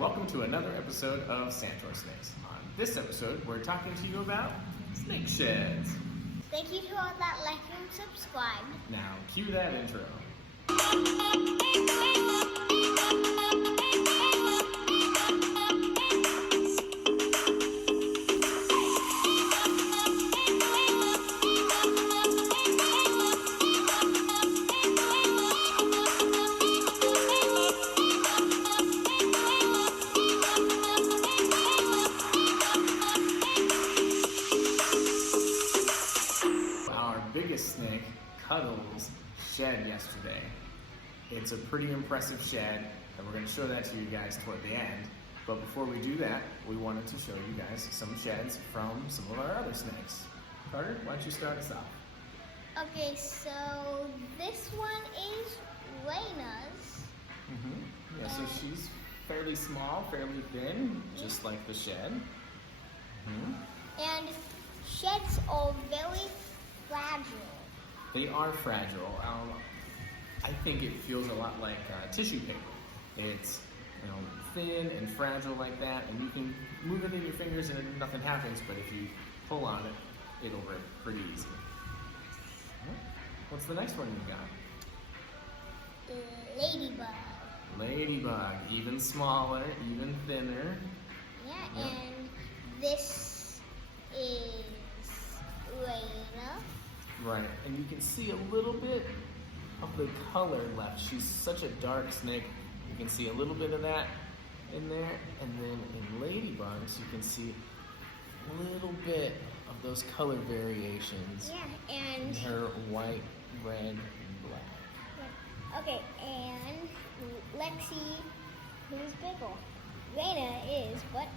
Welcome to another episode of SantorSnakes. On this episode, we're talking to you about snake sheds. Thank you to all that like and subscribe. Now, cue that intro. Biggest snake, Cuddles, shed yesterday. It's a pretty impressive shed, and we're going to show that to you guys toward the end. But before we do that, we wanted to show you guys some sheds from some of our other snakes. Carter, why don't you start us off? Okay, so this one is Raina's. Yeah, so she's fairly small, fairly thin, just like the shed. And sheds are very fragile. They are fragile. I think it feels a lot like tissue paper. It's thin and fragile like that, and you can move it in your fingers and nothing happens, but if you pull on it, it'll rip pretty easy. What's the next one you got? Ladybug. Ladybug, even smaller, even thinner. Yeah, and this is Raina. Right, and you can see a little bit of the color left. She's such a dark snake. You can see a little bit of that in there. And then in Ladybugs, you can see a little bit of those color variations. Yeah, and in her white, red, and black. Yeah. Okay, and let's see who's bigger. Raina is, but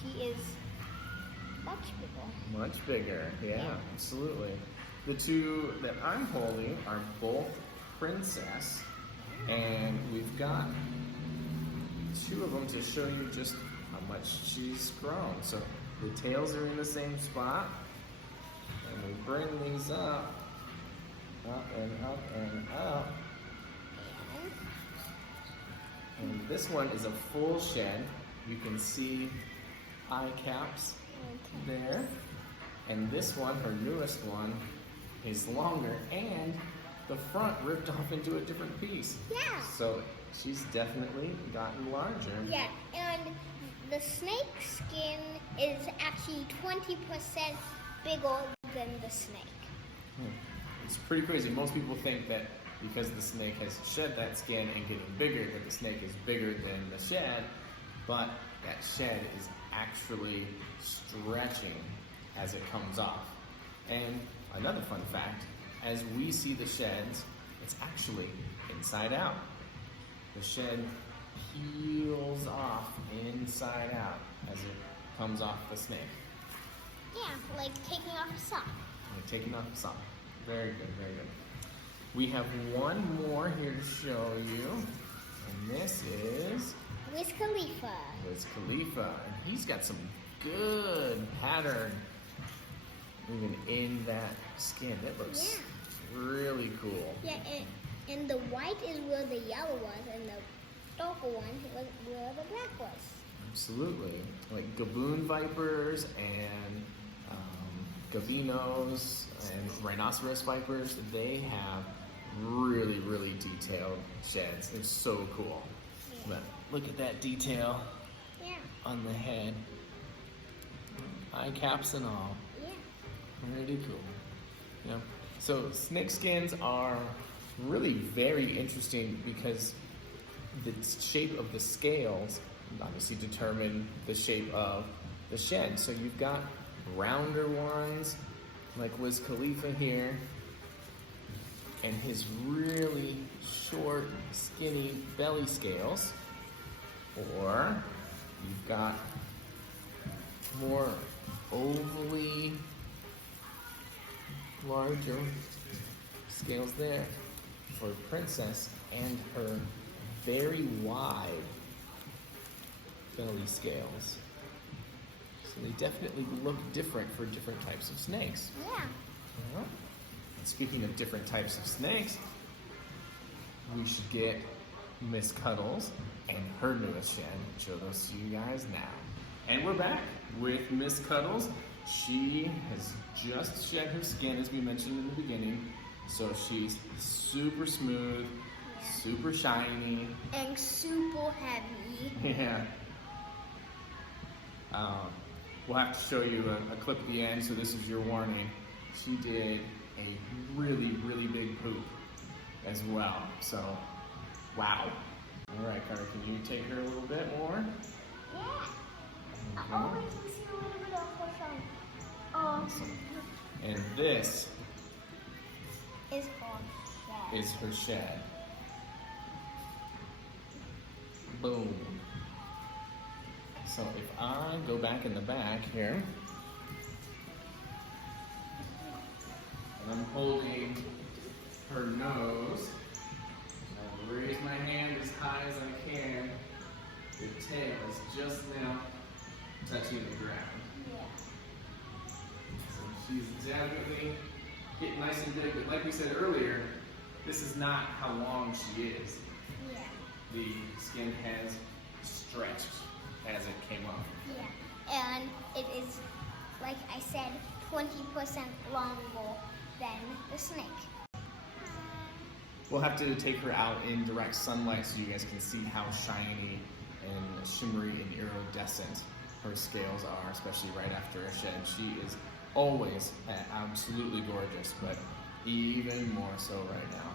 she is much bigger. Much bigger, yeah, absolutely. The two that I'm holding are both princess, and we've got two of them to show you just how much she's grown. So the tails are in the same spot, and we bring these up and up and up. And this one is a full shed. You can see eye caps there. And this one, her newest one, is longer, and the front ripped off into a different piece. Yeah. So she's definitely gotten larger. Yeah, and the snake skin is actually 20% bigger than the snake. It's pretty crazy. Most people think that because the snake has shed that skin and getting bigger, that the snake is bigger than the shed, but that shed is actually stretching as it comes off. And another fun fact, as we see the sheds, it's actually inside out. The shed peels off inside out as it comes off the snake. Yeah, like taking off a sock. Like taking off a sock. Very good, very good. We have one more here to show you, and this is Wiz Khalifa. Wiz Khalifa, and he's got some good pattern even in that skin. That looks really cool. Yeah, and the white is where the yellow was, and the darker one was where the black was. Absolutely. Like gaboon vipers and gabinos and rhinoceros vipers, they have really, really detailed sheds. They're so cool. Yeah. But look at that detail on the head. Eye caps and all. Yeah. Really cool. Yeah. So snake skins are really very interesting because the shape of the scales obviously determine the shape of the shed. So you've got rounder ones like Wiz Khalifa here, and his really short, skinny belly scales, or you've got more ovally larger scales there for Princess, and her very wide belly scales. So they definitely look different for different types of snakes. Yeah. Speaking of different types of snakes, we should get Miss Cuddles and her newest shed. Show those to you guys now. And we're back with Miss Cuddles. She has just shed her skin, as we mentioned in the beginning. So she's super smooth, super shiny. And super heavy. Yeah. We'll have to show you a clip at the end, so this is your warning. She did a really, really big poop as well. So, wow. All right, Carter, can you take her a little bit more? Yeah. Okay. Oh, we can see a little bit of her stomach. Awesome. And this Is her shed. is her shed. Boom. So if I go back in the back here, and I'm holding her nose, I raise my hand as high as I can. The tail is just now touching the ground. Yeah. So she's definitely getting nice and big, but like we said earlier, this is not how long she is. Yeah. The skin has stretched as it came up. Yeah. And it is, like I said, 20% longer than the snake. We'll have to take her out in direct sunlight so you guys can see how shiny and shimmery and iridescent her scales are, especially right after a shed. She is always absolutely gorgeous, but even more so right now.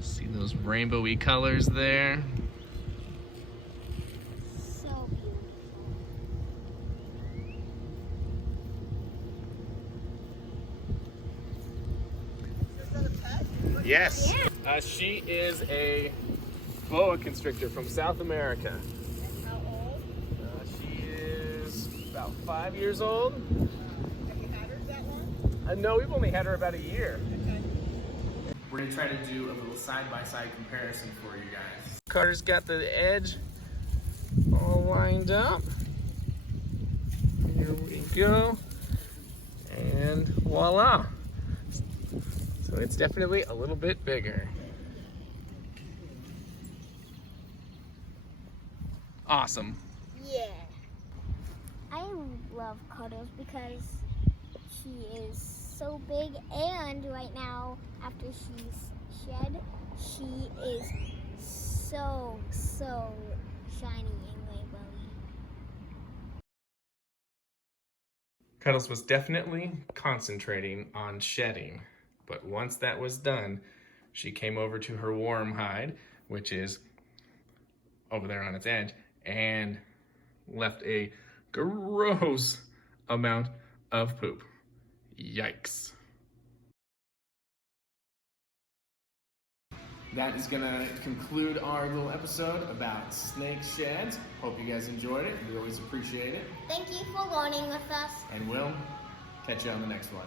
See those rainbowy colors there? So beautiful. Yes. She is a boa constrictor from South America. And how old? She is about 5 years old. Have you had her that long? No, we've only had her about a year. Okay. We're gonna try to do a little side-by-side comparison for you guys. Carter's got the edge all lined up. Here we go. And voila. So it's definitely a little bit bigger. Awesome. Yeah. I love Cuddles because she is so big, and right now, after she's shed, she is so shiny and rainbowy. Cuddles was definitely concentrating on shedding, but once that was done, she came over to her warm hide, which is over there on its edge, and left a gross amount of poop. Yikes. That is gonna conclude our little episode about snake sheds. Hope you guys enjoyed it. We always appreciate it. Thank you for learning with us. And we'll catch you on the next one.